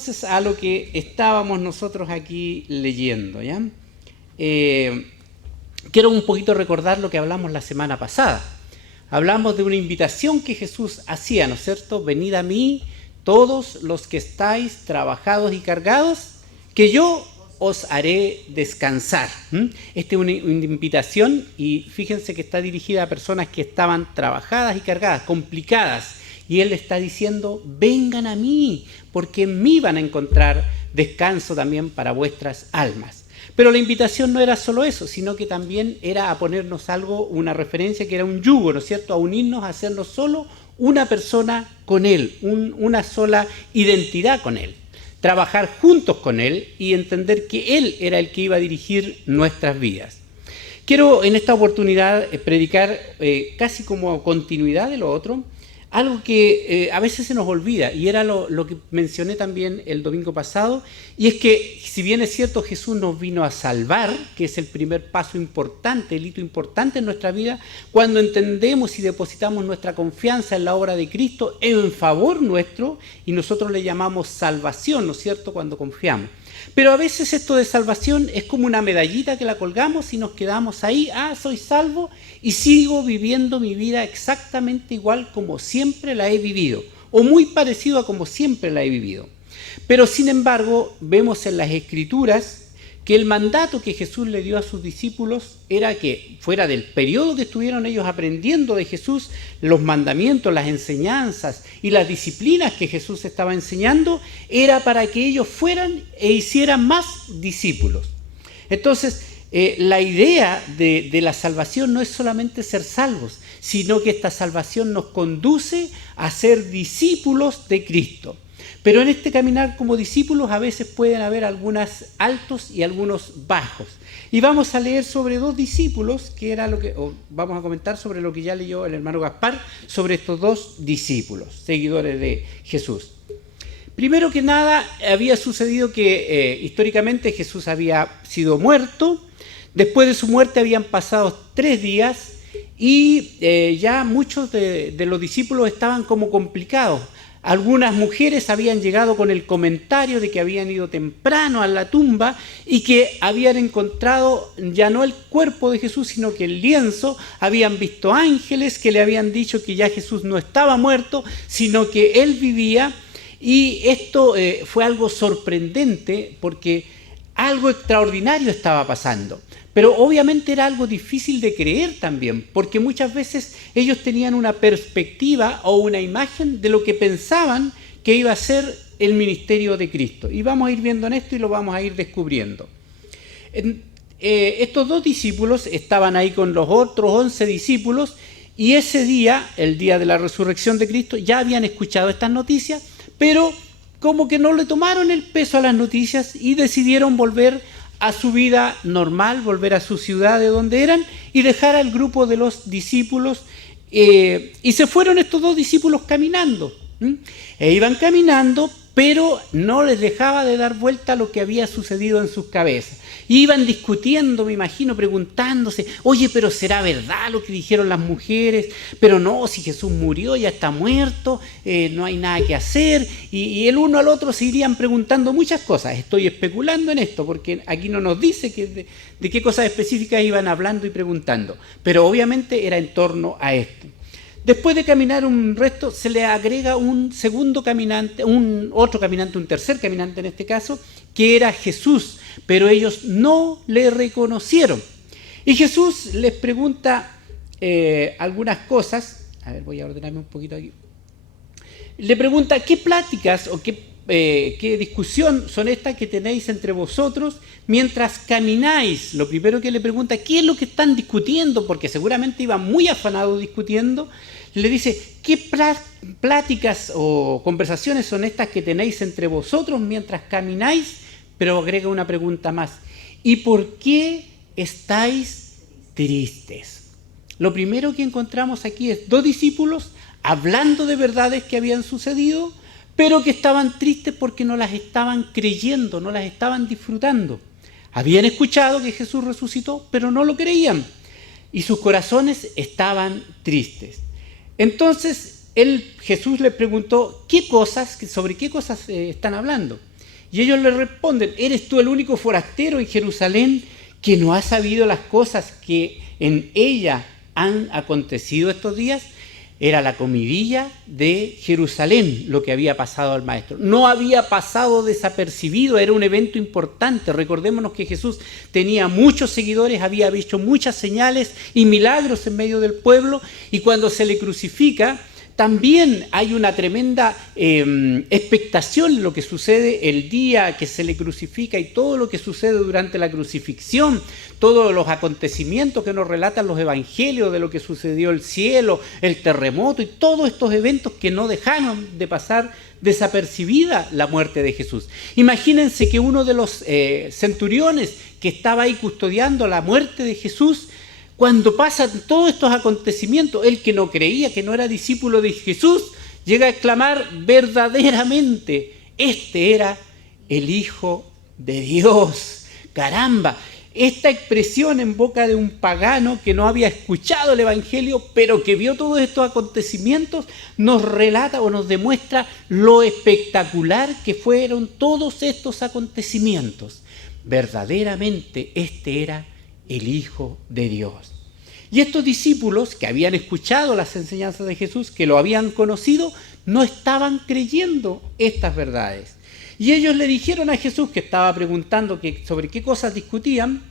entonces a lo que estábamos nosotros aquí leyendo, ¿ya? Quiero un poquito recordar lo que hablamos la semana pasada. Hablamos de una invitación que Jesús hacía, ¿no es cierto? Venid a mí, todos los que estáis trabajados y cargados, que yo os haré descansar. Esta es una invitación y fíjense que está dirigida a personas que estaban trabajadas y cargadas, complicadas. Y Él está diciendo, vengan a mí, porque en mí van a encontrar descanso también para vuestras almas. Pero la invitación no era solo eso, sino que también era a ponernos algo, una referencia que era un yugo, ¿no es cierto? A unirnos, a hacernos solo una persona con Él, una sola identidad con Él. Trabajar juntos con Él y entender que Él era el que iba a dirigir nuestras vidas. Quiero en esta oportunidad predicar casi como continuidad de lo otro, algo que a veces se nos olvida, y era lo que mencioné también el domingo pasado, y es que si bien es cierto Jesús nos vino a salvar, que es el primer paso importante, el hito importante en nuestra vida, cuando entendemos y depositamos nuestra confianza en la obra de Cristo en favor nuestro, y nosotros le llamamos salvación, ¿no es cierto?, cuando confiamos. Pero a veces esto de salvación es como una medallita que la colgamos y nos quedamos ahí, soy salvo y sigo viviendo mi vida exactamente igual como siempre la he vivido, o muy parecido a como siempre la he vivido. Pero sin embargo, vemos en las Escrituras que el mandato que Jesús le dio a sus discípulos era que, fuera del periodo que estuvieron ellos aprendiendo de Jesús, los mandamientos, las enseñanzas y las disciplinas que Jesús estaba enseñando, era para que ellos fueran e hicieran más discípulos. Entonces, la idea de la salvación no es solamente ser salvos, sino que esta salvación nos conduce a ser discípulos de Cristo. Pero en este caminar como discípulos a veces pueden haber algunos altos y algunos bajos. Y vamos a leer sobre dos discípulos, vamos a comentar sobre lo que ya leyó el hermano Gaspar, sobre estos dos discípulos, seguidores de Jesús. Primero que nada, había sucedido que históricamente Jesús había sido muerto. Después de su muerte habían pasado 3 días y ya muchos de los discípulos estaban como complicados. Algunas mujeres habían llegado con el comentario de que habían ido temprano a la tumba y que habían encontrado ya no el cuerpo de Jesús, sino que el lienzo. Habían visto ángeles que le habían dicho que ya Jesús no estaba muerto, sino que Él vivía. Y esto fue algo sorprendente porque algo extraordinario estaba pasando. Pero obviamente era algo difícil de creer también, porque muchas veces ellos tenían una perspectiva o una imagen de lo que pensaban que iba a ser el ministerio de Cristo. Y vamos a ir viendo en esto y lo vamos a ir descubriendo. Estos dos discípulos estaban ahí con los otros 11 discípulos y ese día, el día de la resurrección de Cristo, ya habían escuchado estas noticias, pero como que no le tomaron el peso a las noticias y decidieron volver a su vida normal, volver a su ciudad de donde eran y dejar al grupo de los discípulos. Y se fueron estos dos discípulos caminando. E iban caminando, pero no les dejaba de dar vuelta lo que había sucedido en sus cabezas. Iban discutiendo, me imagino, preguntándose, oye, pero ¿será verdad lo que dijeron las mujeres? Pero no, si Jesús murió, ya está muerto, no hay nada que hacer. Y el uno al otro se irían preguntando muchas cosas. Estoy especulando en esto, porque aquí no nos dice de qué cosas específicas iban hablando y preguntando. Pero obviamente era en torno a esto. Después de caminar un resto, se le agrega un segundo caminante, un tercer caminante en este caso, que era Jesús, pero ellos no le reconocieron. Y Jesús les pregunta algunas cosas. A ver, voy a ordenarme un poquito aquí. Le pregunta, ¿qué pláticas o qué discusión son estas que tenéis entre vosotros mientras camináis? Lo primero que le pregunta, ¿qué es lo que están discutiendo? Porque seguramente iban muy afanados discutiendo. Le dice, ¿qué pláticas o conversaciones son estas que tenéis entre vosotros mientras camináis? Pero agrega una pregunta más. ¿Y por qué estáis tristes? Lo primero que encontramos aquí es dos discípulos hablando de verdades que habían sucedido, pero que estaban tristes porque no las estaban creyendo, no las estaban disfrutando. Habían escuchado que Jesús resucitó, pero no lo creían. Y sus corazones estaban tristes. Entonces, Jesús les preguntó, sobre qué cosas están hablando? Y ellos le responden, ¿eres tú el único forastero en Jerusalén que no ha sabido las cosas que en ella han acontecido estos días? Era la comidilla de Jerusalén lo que había pasado al maestro. No había pasado desapercibido, era un evento importante. Recordémonos que Jesús tenía muchos seguidores, había hecho muchas señales y milagros en medio del pueblo, y cuando se le crucifica, también hay una tremenda expectación en lo que sucede el día que se le crucifica y todo lo que sucede durante la crucifixión, todos los acontecimientos que nos relatan los evangelios de lo que sucedió el cielo, el terremoto y todos estos eventos que no dejaron de pasar desapercibida la muerte de Jesús. Imagínense que uno de los centuriones que estaba ahí custodiando la muerte de Jesús, cuando pasan todos estos acontecimientos, él que no creía, que no era discípulo de Jesús, llega a exclamar verdaderamente, este era el Hijo de Dios. ¡Caramba! Esta expresión en boca de un pagano que no había escuchado el Evangelio, pero que vio todos estos acontecimientos, nos relata o nos demuestra lo espectacular que fueron todos estos acontecimientos. Verdaderamente este era el Hijo de Dios. Y estos discípulos que habían escuchado las enseñanzas de Jesús, que lo habían conocido, no estaban creyendo estas verdades. Y ellos le dijeron a Jesús, que estaba preguntando sobre qué cosas discutían,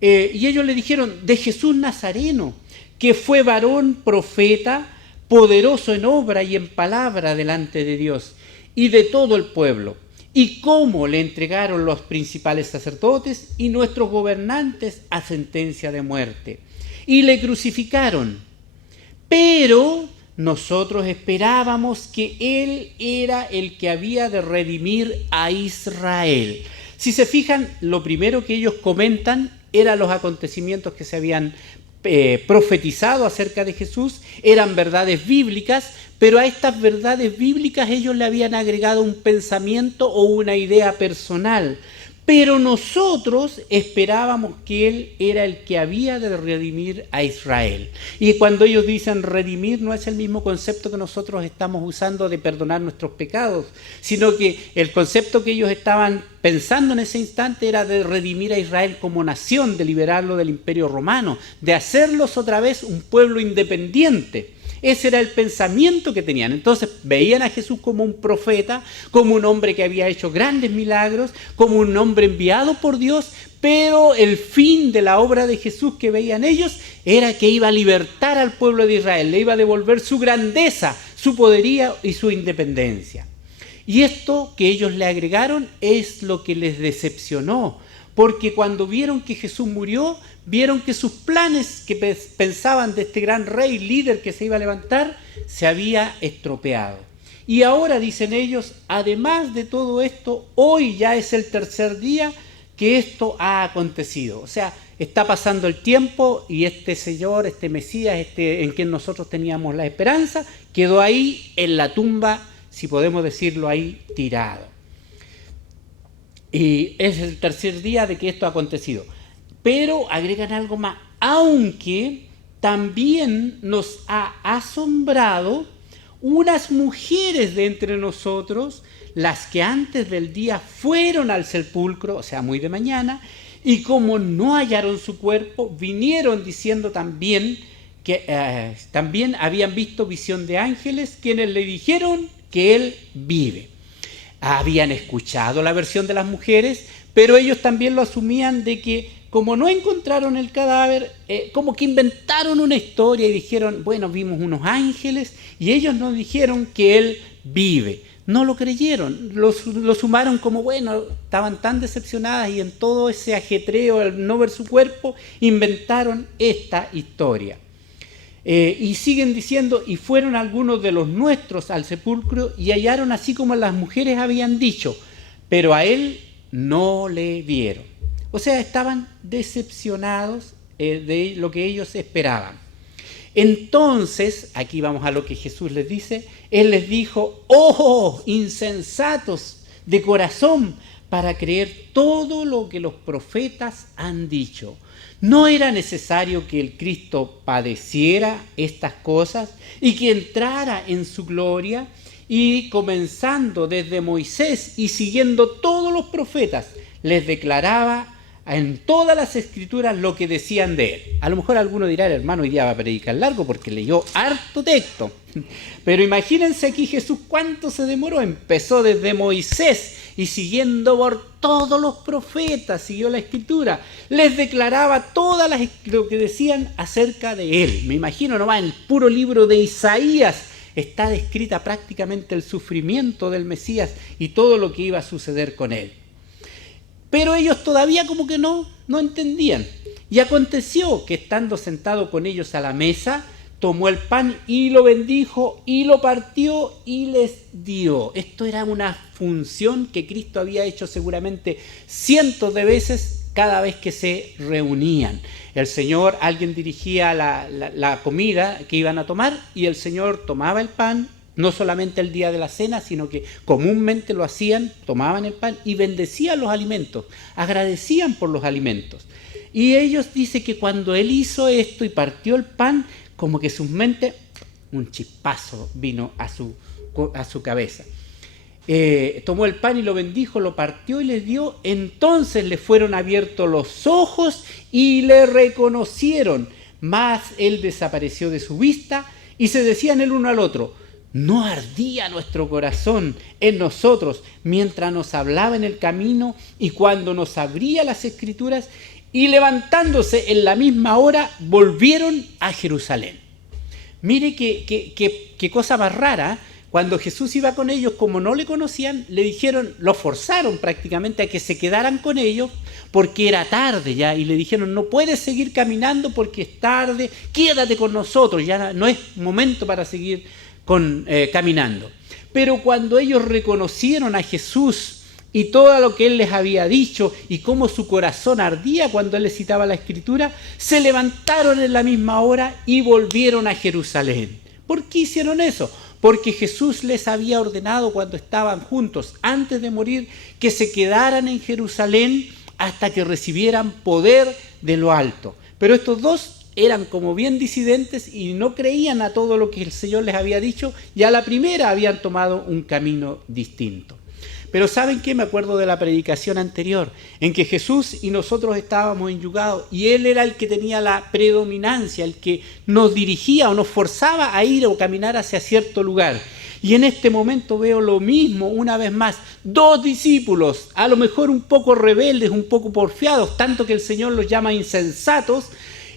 y ellos le dijeron, de Jesús Nazareno, que fue varón profeta, poderoso en obra y en palabra delante de Dios y de todo el pueblo. Y cómo le entregaron los principales sacerdotes y nuestros gobernantes a sentencia de muerte. Y le crucificaron. Pero nosotros esperábamos que Él era el que había de redimir a Israel. Si se fijan, lo primero que ellos comentan eran los acontecimientos que se habían profetizado acerca de Jesús, eran verdades bíblicas, pero a estas verdades bíblicas ellos le habían agregado un pensamiento o una idea personal. Pero nosotros esperábamos que Él era el que había de redimir a Israel. Y cuando ellos dicen redimir, no es el mismo concepto que nosotros estamos usando de perdonar nuestros pecados, sino que el concepto que ellos estaban pensando en ese instante era de redimir a Israel como nación, de liberarlo del imperio romano, de hacerlos otra vez un pueblo independiente. Ese era el pensamiento que tenían. Entonces veían a Jesús como un profeta, como un hombre que había hecho grandes milagros, como un hombre enviado por Dios, pero el fin de la obra de Jesús que veían ellos era que iba a libertar al pueblo de Israel, le iba a devolver su grandeza, su poderío y su independencia. Y esto que ellos le agregaron es lo que les decepcionó, porque cuando vieron que Jesús murió, vieron que sus planes que pensaban de este gran rey, líder que se iba a levantar, se había estropeado. Y ahora, dicen ellos, además de todo esto, hoy ya es el tercer día que esto ha acontecido. O sea, está pasando el tiempo y este Señor, este Mesías, en quien nosotros teníamos la esperanza, quedó ahí en la tumba, si podemos decirlo ahí, tirado. Y es el tercer día de que esto ha acontecido. Pero agregan algo más, aunque también nos ha asombrado unas mujeres de entre nosotros, las que antes del día fueron al sepulcro, o sea, muy de mañana, y como no hallaron su cuerpo, vinieron diciendo también que también habían visto visión de ángeles, quienes le dijeron que él vive. Habían escuchado la versión de las mujeres, pero ellos también lo asumían de que como no encontraron el cadáver, como que inventaron una historia y dijeron, bueno, vimos unos ángeles, y ellos nos dijeron que él vive. No lo creyeron, lo sumaron como, bueno, estaban tan decepcionadas y en todo ese ajetreo, al no ver su cuerpo, inventaron esta historia. Y siguen diciendo, y fueron algunos de los nuestros al sepulcro y hallaron así como las mujeres habían dicho, pero a él no le vieron. O sea, estaban decepcionados de lo que ellos esperaban. Entonces, aquí vamos a lo que Jesús les dice, Él les dijo, ¡oh, insensatos de corazón, para creer todo lo que los profetas han dicho! ¿No era necesario que el Cristo padeciera estas cosas y que entrara en su gloria? y comenzando desde Moisés y siguiendo todos los profetas, les declaraba en todas las escrituras lo que decían de él. A lo mejor alguno dirá, el hermano hoy día va a predicar largo porque leyó harto texto. Pero imagínense aquí Jesús cuánto se demoró. Empezó desde Moisés y siguiendo por todos los profetas, siguió la escritura. Les declaraba lo que decían acerca de él. Me imagino nomás, en el puro libro de Isaías está descrita prácticamente el sufrimiento del Mesías y todo lo que iba a suceder con él. Pero ellos todavía como que no entendían. Y aconteció que estando sentado con ellos a la mesa, tomó el pan y lo bendijo y lo partió y les dio. Esto era una función que Cristo había hecho seguramente cientos de veces cada vez que se reunían. El Señor, alguien dirigía la comida que iban a tomar y el Señor tomaba el pan, no solamente el día de la cena, sino que comúnmente lo hacían, tomaban el pan y bendecían los alimentos, agradecían por los alimentos. Y ellos dicen que cuando Él hizo esto y partió el pan, como que su mente, un chispazo vino a su cabeza. Tomó el pan y lo bendijo, lo partió y les dio. Entonces le fueron abiertos los ojos y le reconocieron. Mas Él desapareció de su vista y se decían el uno al otro: ¿no ardía nuestro corazón en nosotros mientras nos hablaba en el camino y cuando nos abría las escrituras? Y levantándose en la misma hora, volvieron a Jerusalén. Mire qué cosa más rara. Cuando Jesús iba con ellos, como no le conocían, le dijeron, lo forzaron prácticamente a que se quedaran con ellos porque era tarde ya. Y le dijeron, no puedes seguir caminando porque es tarde, quédate con nosotros, ya no es momento para seguir caminando. Pero cuando ellos reconocieron a Jesús y todo lo que Él les había dicho y cómo su corazón ardía cuando Él les citaba la Escritura, se levantaron en la misma hora y volvieron a Jerusalén. ¿Por qué hicieron eso? Porque Jesús les había ordenado cuando estaban juntos, antes de morir, que se quedaran en Jerusalén hasta que recibieran poder de lo alto. Pero estos dos eran como bien disidentes y no creían a todo lo que el Señor les había dicho, y a la primera habían tomado un camino distinto. Pero ¿saben qué? Me acuerdo de la predicación anterior, en que Jesús y nosotros estábamos enyugados y Él era el que tenía la predominancia, el que nos dirigía o nos forzaba a ir o caminar hacia cierto lugar. Y en este momento veo lo mismo una vez más, dos discípulos, a lo mejor un poco rebeldes, un poco porfiados, tanto que el Señor los llama insensatos.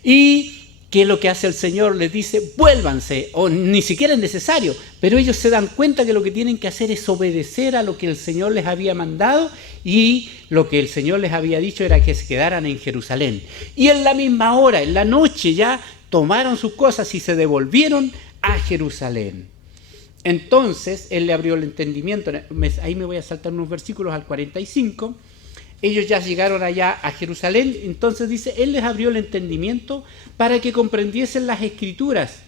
Y ¿qué es lo que hace el Señor? Les dice, vuélvanse, o ni siquiera es necesario, pero ellos se dan cuenta que lo que tienen que hacer es obedecer a lo que el Señor les había mandado, y lo que el Señor les había dicho era que se quedaran en Jerusalén. Y en la misma hora, en la noche ya, tomaron sus cosas y se devolvieron a Jerusalén. Entonces, Él le abrió el entendimiento, ahí me voy a saltar unos versículos al 45, ellos ya llegaron allá a Jerusalén, entonces dice, Él les abrió el entendimiento para que comprendiesen las Escrituras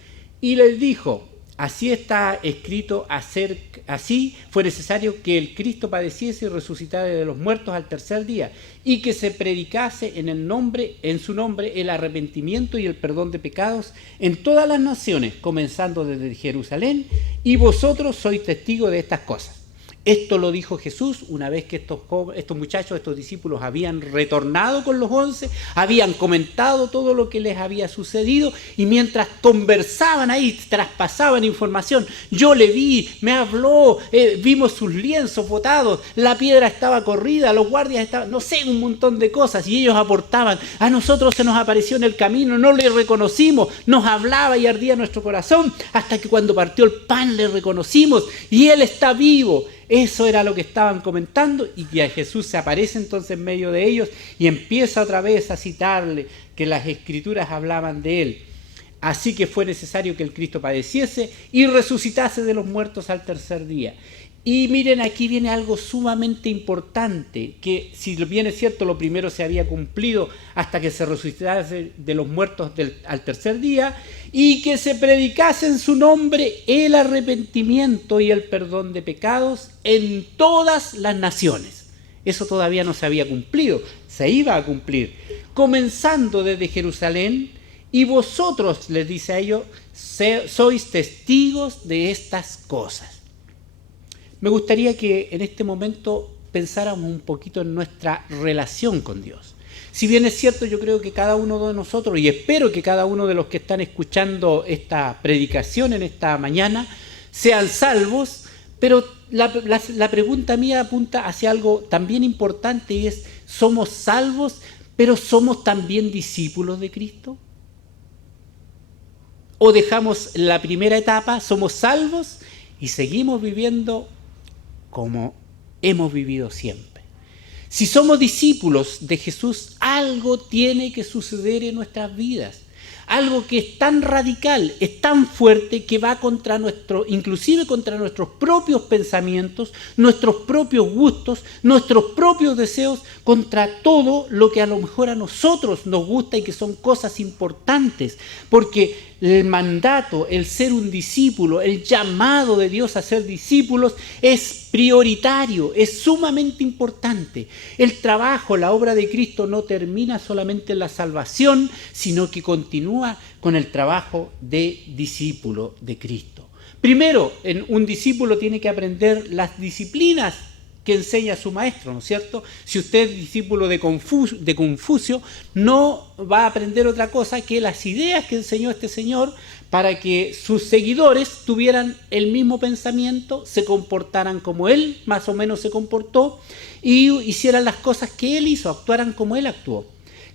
y les dijo, así está escrito, así fue necesario que el Cristo padeciese y resucitara de los muertos al tercer día y que se predicase en su nombre el arrepentimiento y el perdón de pecados en todas las naciones, comenzando desde Jerusalén, y vosotros sois testigos de estas cosas. Esto lo dijo Jesús una vez que estos muchachos, estos discípulos habían retornado con los 11, habían comentado todo lo que les había sucedido y mientras conversaban ahí, traspasaban información. Yo le vi, me habló, vimos sus lienzos botados, la piedra estaba corrida, los guardias estaban, no sé, un montón de cosas, y ellos aportaban. A nosotros se nos apareció en el camino, no le reconocimos, nos hablaba y ardía nuestro corazón, hasta que cuando partió el pan le reconocimos y Él está vivo. Eso era lo que estaban comentando, y que a Jesús se aparece entonces en medio de ellos y empieza otra vez a citarle que las Escrituras hablaban de Él. Así que fue necesario que el Cristo padeciese y resucitase de los muertos al tercer día. Y miren, aquí viene algo sumamente importante, que si bien es cierto, lo primero se había cumplido hasta que se resucitase de los muertos al tercer día, y que se predicase en su nombre el arrepentimiento y el perdón de pecados en todas las naciones. Eso todavía no se había cumplido, se iba a cumplir, comenzando desde Jerusalén, y vosotros, les dice a ellos, sois testigos de estas cosas. me gustaría que en este momento pensáramos un poquito en nuestra relación con Dios. Si bien es cierto, yo creo que cada uno de nosotros, y espero que cada uno de los que están escuchando esta predicación en esta mañana, sean salvos, pero la pregunta mía apunta hacia algo también importante y es, ¿somos salvos, pero somos también discípulos de Cristo? ¿O dejamos la primera etapa, somos salvos y seguimos viviendo como hemos vivido siempre? Si somos discípulos de Jesús, algo tiene que suceder en nuestras vidas. Algo que es tan radical, es tan fuerte, que va inclusive contra nuestros propios pensamientos, nuestros propios gustos, nuestros propios deseos, contra todo lo que a lo mejor a nosotros nos gusta y que son cosas importantes. Porque el mandato, el ser un discípulo, el llamado de Dios a ser discípulos es prioritario, es sumamente importante. El trabajo, la obra de Cristo no termina solamente en la salvación, sino que continúa con el trabajo de discípulo de Cristo. Primero, un discípulo tiene que aprender las disciplinas que enseña su maestro, ¿no es cierto? Si usted es discípulo de Confucio, no va a aprender otra cosa que las ideas que enseñó este señor para que sus seguidores tuvieran el mismo pensamiento, se comportaran como él más o menos se comportó y hicieran las cosas que él hizo, actuaran como él actuó.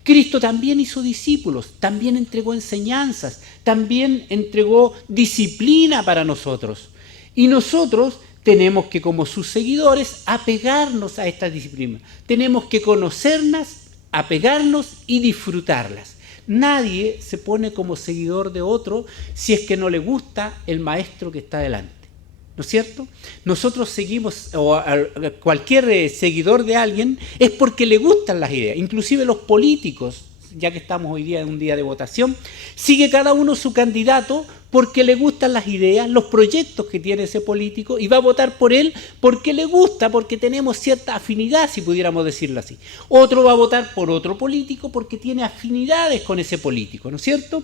Cristo también hizo discípulos, también entregó enseñanzas, también entregó disciplina para nosotros. Y nosotros tenemos que, como sus seguidores, apegarnos a esta disciplina. Tenemos que conocerlas, apegarnos y disfrutarlas. Nadie se pone como seguidor de otro si es que no le gusta el maestro que está delante, ¿no es cierto? Nosotros seguimos, o a cualquier seguidor de alguien, es porque le gustan las ideas. Inclusive los políticos, ya que estamos hoy día en un día de votación, sigue cada uno su candidato porque le gustan las ideas, los proyectos que tiene ese político, y va a votar por él porque le gusta, porque tenemos cierta afinidad, si pudiéramos decirlo así. Otro va a votar por otro político porque tiene afinidades con ese político, ¿no es cierto?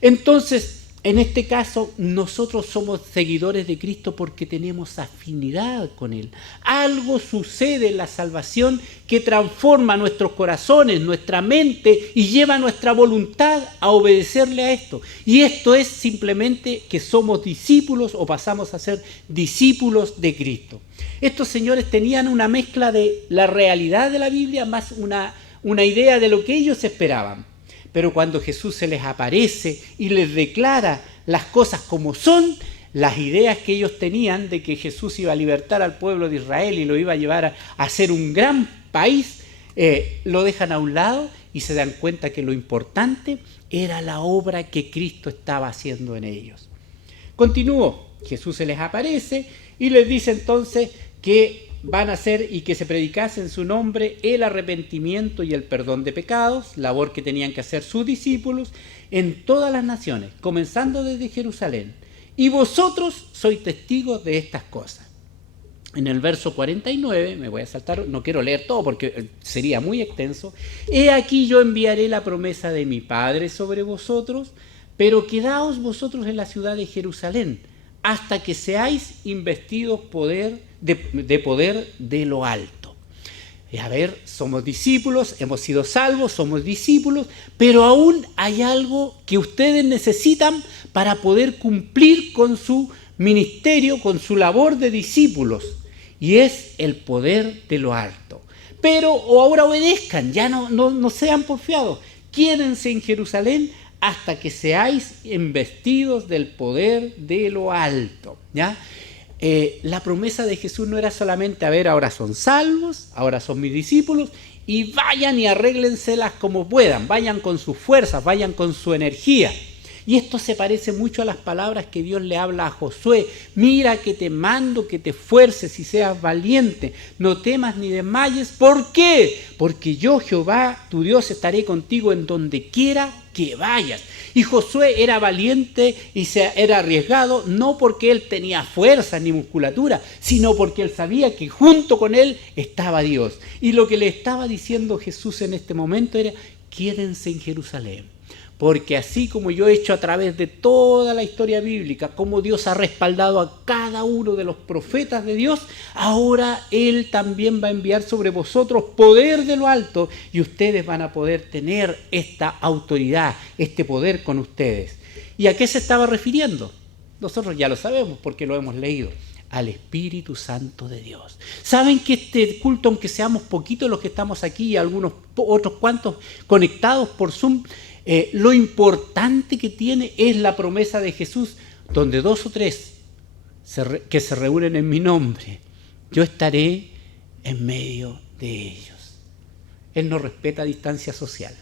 Entonces, en este caso, nosotros somos seguidores de Cristo porque tenemos afinidad con Él. Algo sucede en la salvación que transforma nuestros corazones, nuestra mente y lleva nuestra voluntad a obedecerle a esto. Y esto es simplemente que somos discípulos o pasamos a ser discípulos de Cristo. Estos señores tenían una mezcla de la realidad de la Biblia más una idea de lo que ellos esperaban. Pero cuando Jesús se les aparece y les declara las cosas como son, las ideas que ellos tenían de que Jesús iba a libertar al pueblo de Israel y lo iba a llevar a ser un gran país, lo dejan a un lado y se dan cuenta que lo importante era la obra que Cristo estaba haciendo en ellos. Continúo, Jesús se les aparece y les dice entonces que van a hacer y que se predicase en su nombre el arrepentimiento y el perdón de pecados, labor que tenían que hacer sus discípulos en todas las naciones, comenzando desde Jerusalén. Y vosotros sois testigos de estas cosas. En el verso 49, me voy a saltar, no quiero leer todo porque sería muy extenso. He aquí yo enviaré la promesa de mi Padre sobre vosotros, pero quedaos vosotros en la ciudad de Jerusalén, hasta que seáis investidos de poder de lo alto. A ver, somos discípulos, hemos sido salvos, somos discípulos, pero aún hay algo que ustedes necesitan para poder cumplir con su ministerio, con su labor de discípulos, y es el poder de lo alto. Pero ahora obedezcan, ya no sean porfiados, quédense en Jerusalén hasta que seáis investidos del poder de lo alto, ¿ya? La promesa de Jesús no era solamente, a ver, ahora son salvos, ahora son mis discípulos, y vayan y arréglenselas como puedan, vayan con sus fuerzas, vayan con su energía. Y esto se parece mucho a las palabras que Dios le habla a Josué. Mira que te mando que te esfuerces y seas valiente, no temas ni desmayes. ¿Por qué? Porque yo, Jehová, tu Dios, estaré contigo en donde quiera que vayas. Y Josué era valiente y era arriesgado, no porque él tenía fuerza ni musculatura, sino porque él sabía que junto con él estaba Dios. Y lo que le estaba diciendo Jesús en este momento era, quédense en Jerusalén. Porque así como yo he hecho a través de toda la historia bíblica, como Dios ha respaldado a cada uno de los profetas de Dios, ahora Él también va a enviar sobre vosotros poder de lo alto y ustedes van a poder tener esta autoridad, este poder con ustedes. ¿Y a qué se estaba refiriendo? Nosotros ya lo sabemos porque lo hemos leído. Al Espíritu Santo de Dios. ¿Saben que este culto, aunque seamos poquitos los que estamos aquí y algunos otros cuantos conectados por Zoom, lo importante que tiene es la promesa de Jesús, donde 2 o 3 que se reúnen en mi nombre, yo estaré en medio de ellos. Él no respeta distancia social.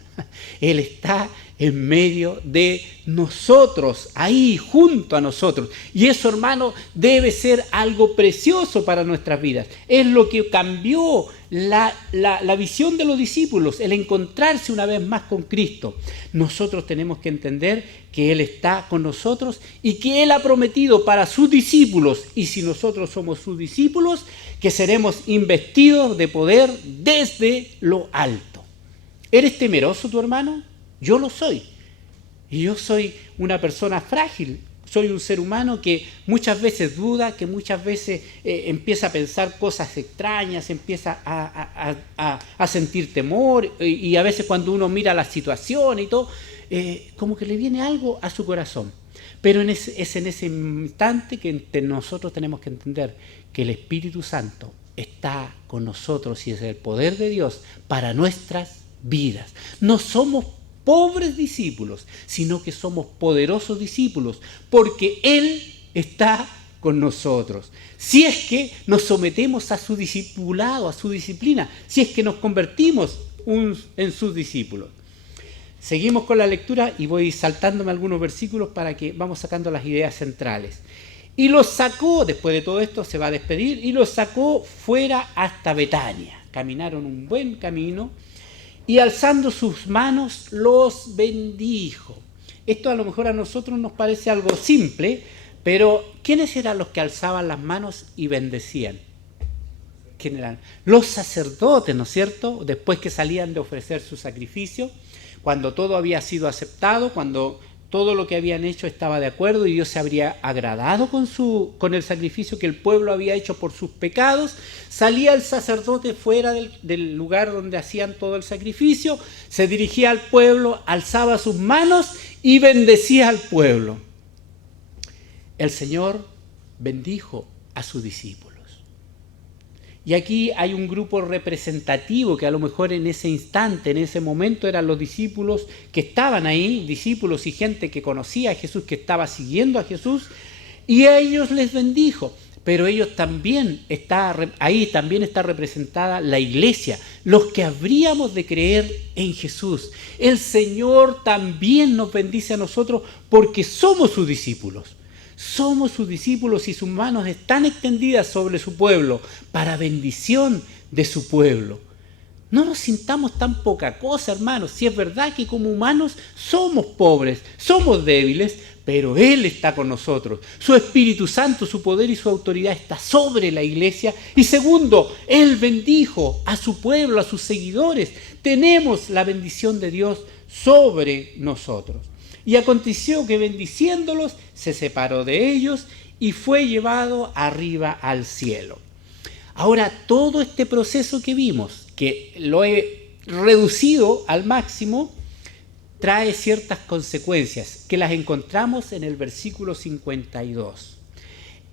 Él está en medio de nosotros, ahí junto a nosotros. Y eso, hermano, debe ser algo precioso para nuestras vidas. Es lo que cambió la visión de los discípulos, el encontrarse una vez más con Cristo. Nosotros tenemos que entender que Él está con nosotros y que Él ha prometido para sus discípulos, y si nosotros somos sus discípulos, que seremos investidos de poder desde lo alto. ¿Eres temeroso tu hermano? Yo lo soy. Y yo soy una persona frágil. Soy un ser humano que muchas veces duda, que muchas veces empieza a pensar cosas extrañas, empieza a sentir temor, y a veces cuando uno mira la situación y todo, como que le viene algo a su corazón. Pero es en ese instante que nosotros tenemos que entender que el Espíritu Santo está con nosotros y es el poder de Dios para nuestras vidas. No somos pobres discípulos, sino que somos poderosos discípulos, porque Él está con nosotros. Si es que nos sometemos a su discipulado, a su disciplina, si es que nos convertimos en sus discípulos. Seguimos con la lectura y voy saltándome algunos versículos para que vamos sacando las ideas centrales. Y los sacó, después de todo esto se va a despedir, y los sacó fuera hasta Betania. Caminaron un buen camino y alzando sus manos los bendijo. Esto a lo mejor a nosotros nos parece algo simple, pero ¿quiénes eran los que alzaban las manos y bendecían? ¿Quién eran? Los sacerdotes, ¿no es cierto? Después que salían de ofrecer su sacrificio, cuando todo había sido aceptado, cuando todo lo que habían hecho estaba de acuerdo y Dios se habría agradado con el sacrificio que el pueblo había hecho por sus pecados, salía el sacerdote fuera del lugar donde hacían todo el sacrificio, se dirigía al pueblo, alzaba sus manos y bendecía al pueblo. El Señor bendijo a sus discípulos. Y aquí hay un grupo representativo que a lo mejor en ese instante, en ese momento, eran los discípulos que estaban ahí, discípulos y gente que conocía a Jesús, que estaba siguiendo a Jesús, y a ellos les bendijo. Pero ellos también ahí también está representada la iglesia, los que habríamos de creer en Jesús. El Señor también nos bendice a nosotros porque somos sus discípulos. Somos sus discípulos y sus manos están extendidas sobre su pueblo para bendición de su pueblo. No nos sintamos tan poca cosa, hermanos. Si es verdad que como humanos somos pobres, somos débiles, pero Él está con nosotros. Su Espíritu Santo, su poder y su autoridad está sobre la iglesia. Y segundo, Él bendijo a su pueblo, a sus seguidores. Tenemos la bendición de Dios sobre nosotros. Y aconteció que bendiciéndolos, se separó de ellos y fue llevado arriba al cielo. Ahora, todo este proceso que vimos, que lo he reducido al máximo, trae ciertas consecuencias que las encontramos en el versículo 52.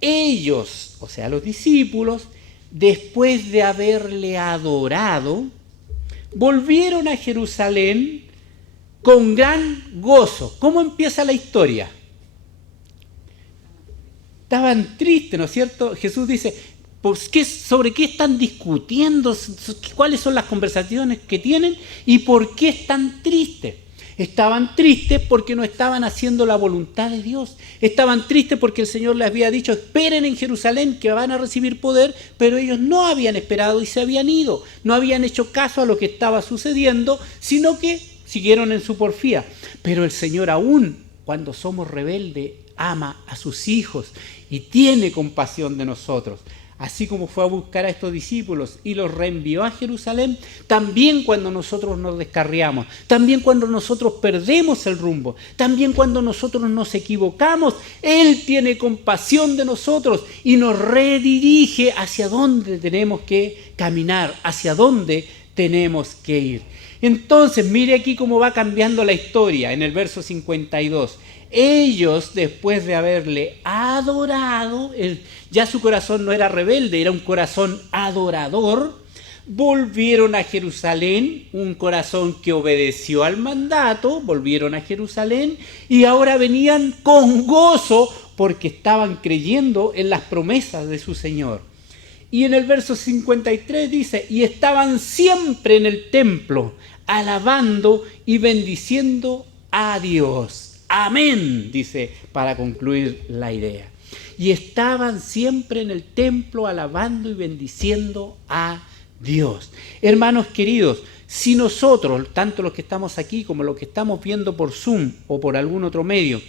Ellos, o sea, los discípulos, después de haberle adorado, volvieron a Jerusalén con gran gozo. ¿Cómo empieza la historia? Estaban tristes, ¿no es cierto? Jesús dice, pues, ¿sobre qué están discutiendo? ¿Cuáles son las conversaciones que tienen? ¿Y por qué están tristes? Estaban tristes porque no estaban haciendo la voluntad de Dios. Estaban tristes porque el Señor les había dicho, esperen en Jerusalén que van a recibir poder, pero ellos no habían esperado y se habían ido. No habían hecho caso a lo que estaba sucediendo, sino que siguieron en su porfía. Pero el Señor, aún cuando somos rebeldes, ama a sus hijos y tiene compasión de nosotros. así como fue a buscar a estos discípulos y los reenvió a Jerusalén, también cuando nosotros nos descarriamos, también cuando nosotros perdemos el rumbo, también cuando nosotros nos equivocamos, Él tiene compasión de nosotros y nos redirige hacia dónde tenemos que caminar, hacia dónde tenemos que ir. Entonces, mire aquí cómo va cambiando la historia en el verso 52. Ellos, después de haberle adorado, ya su corazón no era rebelde, era un corazón adorador, volvieron a Jerusalén, un corazón que obedeció al mandato, volvieron a Jerusalén y ahora venían con gozo porque estaban creyendo en las promesas de su Señor. Y en el verso 53 dice, y estaban siempre en el templo, alabando y bendiciendo a Dios. Amén, dice, para concluir la idea. Y estaban siempre en el templo alabando y bendiciendo a Dios. Hermanos queridos, si nosotros, tanto los que estamos aquí como los que estamos viendo por Zoom o por algún otro medio,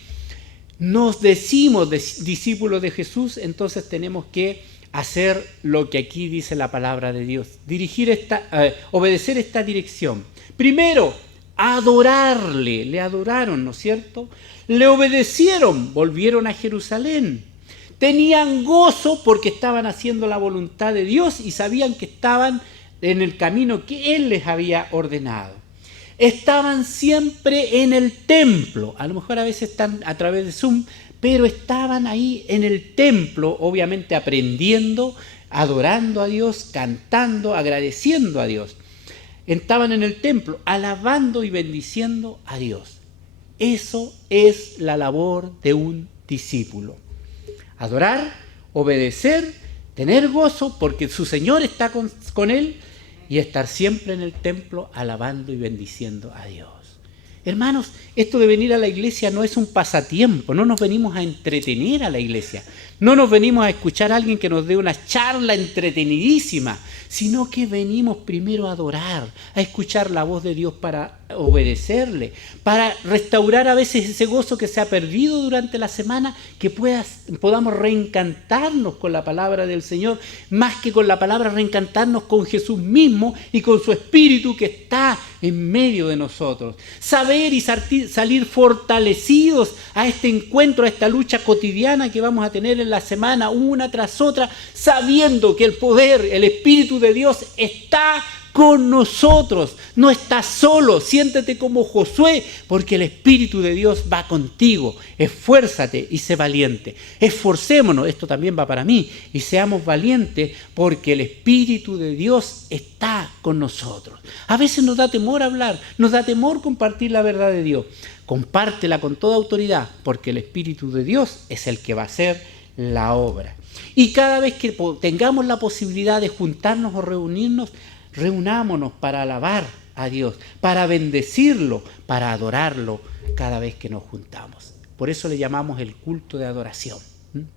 nos decimos discípulos de Jesús, entonces tenemos que hacer lo que aquí dice la palabra de Dios. Obedecer esta dirección. Primero, adorarle, le adoraron, ¿no es cierto? Le obedecieron, volvieron a Jerusalén. Tenían gozo porque estaban haciendo la voluntad de Dios y sabían que estaban en el camino que Él les había ordenado. Estaban siempre en el templo, a lo mejor a veces están a través de Zoom, pero estaban ahí en el templo, obviamente aprendiendo, adorando a Dios, cantando, agradeciendo a Dios. Estaban en el templo, alabando y bendiciendo a Dios. Eso es la labor de un discípulo. Adorar, obedecer, tener gozo porque su Señor está con él y estar siempre en el templo alabando y bendiciendo a Dios. Hermanos, esto de venir a la iglesia no es un pasatiempo, no nos venimos a entretener a la iglesia, no nos venimos a escuchar a alguien que nos dé una charla entretenidísima, sino que venimos primero a adorar, a escuchar la voz de Dios para obedecerle, para restaurar a veces ese gozo que se ha perdido durante la semana, que podamos reencantarnos con la palabra del Señor, más que con la palabra, reencantarnos con Jesús mismo y con su Espíritu que está en medio de nosotros. Saber y salir fortalecidos a este encuentro, a esta lucha cotidiana que vamos a tener en la semana, una tras otra, sabiendo que el poder, el Espíritu de Dios está con nosotros, no estás solo, siéntete como Josué, porque el Espíritu de Dios va contigo. Esfuérzate y sé valiente. Esforcémonos, esto también va para mí, y seamos valientes porque el Espíritu de Dios está con nosotros. A veces nos da temor hablar, nos da temor compartir la verdad de Dios. Compártela con toda autoridad, porque el Espíritu de Dios es el que va a hacer la obra. Y cada vez que tengamos la posibilidad de juntarnos o reunirnos, reunámonos para alabar a Dios, para bendecirlo, para adorarlo cada vez que nos juntamos. Por eso le llamamos el culto de adoración,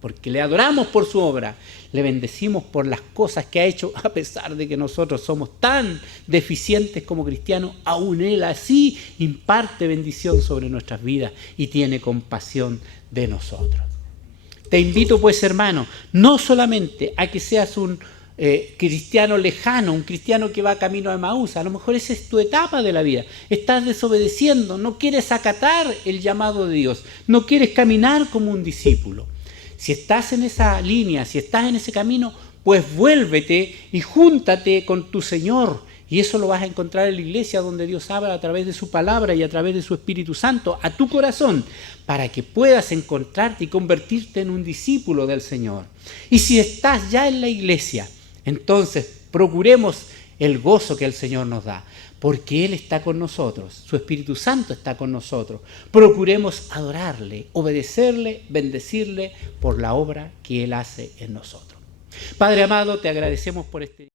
porque le adoramos por su obra, le bendecimos por las cosas que ha hecho, a pesar de que nosotros somos tan deficientes como cristianos, aún Él así imparte bendición sobre nuestras vidas y tiene compasión de nosotros. Te invito pues, hermano, no solamente a que seas un cristiano lejano, un cristiano que va camino a Emaús. A lo mejor esa es tu etapa de la vida, estás desobedeciendo, no quieres acatar el llamado de Dios, no quieres caminar como un discípulo. Si estás en esa línea, si estás en ese camino, pues vuélvete y júntate con tu Señor, y eso lo vas a encontrar en la iglesia, donde Dios habla a través de su palabra y a través de su Espíritu Santo a tu corazón, para que puedas encontrarte y convertirte en un discípulo del Señor. Y si estás ya en la iglesia, entonces procuremos el gozo que el Señor nos da, porque Él está con nosotros, su Espíritu Santo está con nosotros. Procuremos adorarle, obedecerle, bendecirle por la obra que Él hace en nosotros. Padre amado, te agradecemos por este